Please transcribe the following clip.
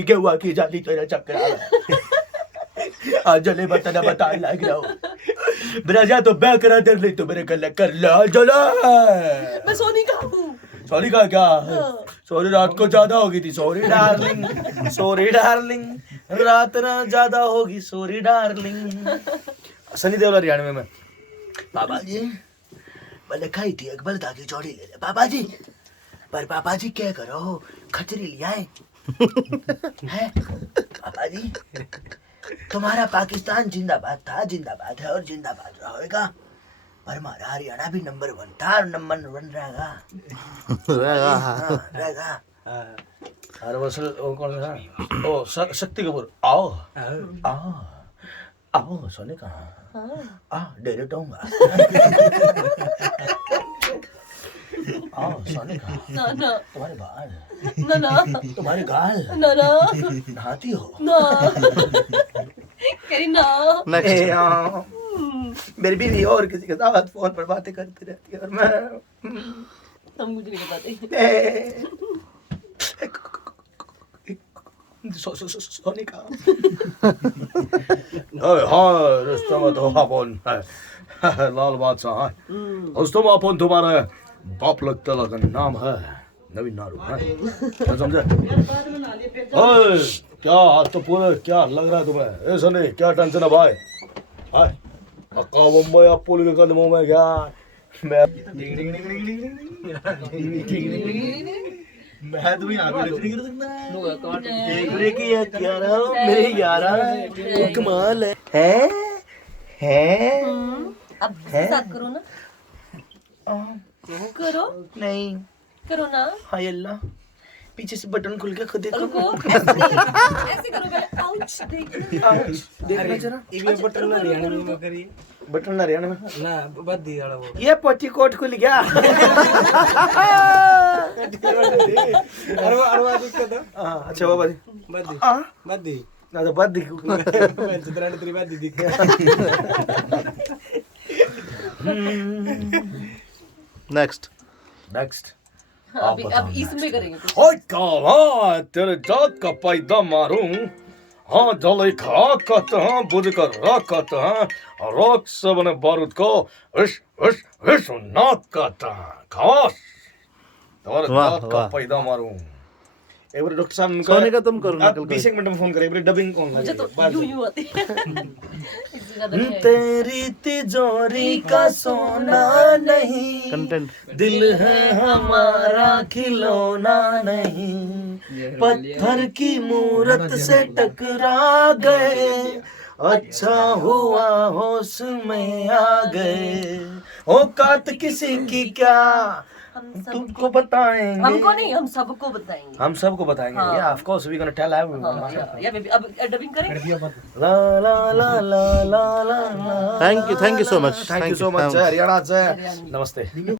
क्या हुआ कि जाली तेरा चक्कर आ रहा आज जले बता लग रहा हूँ मेरा जा तो मैं करा दे नहीं तो मेरे गले कर ला जला मैं सोनी का हूँ। सॉरी का क्या सॉरी रात को ज्यादा होगी थी सॉरी डार्लिंग रात ना ज्यादा होगी सॉरी डार्लिंग सनी देओल हरियाणा में पापा जी मैंने खाई थी एक बलदा की जोड़ी ले ले पापा जी पर पापा जी क्या करो खचरी ले आए है पापा जी तुम्हारा पाकिस्तान जिंदाबाद है और जिंदाबाद रहेगा पर हमारा हरियाणा भी नंबर 1 था और नंबर 1 रहेगा अरे वो कौन था ओ शक्ति कपूर आओ सोने कहा डेरे टोंगा आओ सोने कहा ना तुम्हारे बाल ना तुम्हारे गाल ना नहाती हो ना करी ना मेरी बीवी और किसी के साथ फोन पर बातें करती रहती है और मैं हम कुछ नहीं बताते। सोने का हाँ रिश्ता में तो अपन है लाल बादशाह है दोस्तों अपन तुम्हारा बाप लगता लगन नाम है नवीन नारू है समझे क्या आज तो पूरे क्या लग रहा है तुम्हें ऐसा नहीं क्या टेंशन है भाई हाय अक्का बम्बई आप पुल के कदमों में क्या मैं मैं तुम्हें यहाँ पे नहीं कर सकता एक ब्रेक ही है क्या रहा मेरे यारा कमाल है अब साथ करो ना करो नहीं करो ना हाय अल्लाह पीछे से बटन खुल गया खुद देखो रुको ऐसे करो पहले आउच देखना जरा ये बटन ना हरियाणा में करिए बटन हरियाणा में ना बद्दी वाला वो ये पोटी कोट खुल गया अरवा दिक्कत है अच्छा बाबा जी बद्दी बद्दी ना तो बद्दी चित्राने तेरी बद्दी दिक्कत नेक्स्ट अब इसमें करेंगे कुछ। ओए काला तेरे जात का पैदा मारूं हाँ जले खा कहते हैं बुझ कर रख कहते हैं रॉक से बने बारूद को विश विश विश नाक कहते हैं खास तुम्हारे जात का पैदा मारूं एक बार डॉक्टर साहब सोने का तुम करो आप 20 मिनट में फोन करें एक बार डबिंग कौन मुझे तो यूं आती है इससे ज्यादा नहीं है। तेरी तिजोरी का सोना नहीं कंटेंट दिल है हमारा खिलौना नहीं पत्थर की मूरत से टकरा गए अच्छा हुआ होश में आ गए औकात किसी की क्या तुमको बताएंगे हमको नहीं हम सबको बताएंगे। हम सबको बताएंगे या of course we gonna tell everyone या बेबी अब डबिंग करेंगे। ला ला ला ला ला ला thank you so much thank you so much Haryana से नमस्ते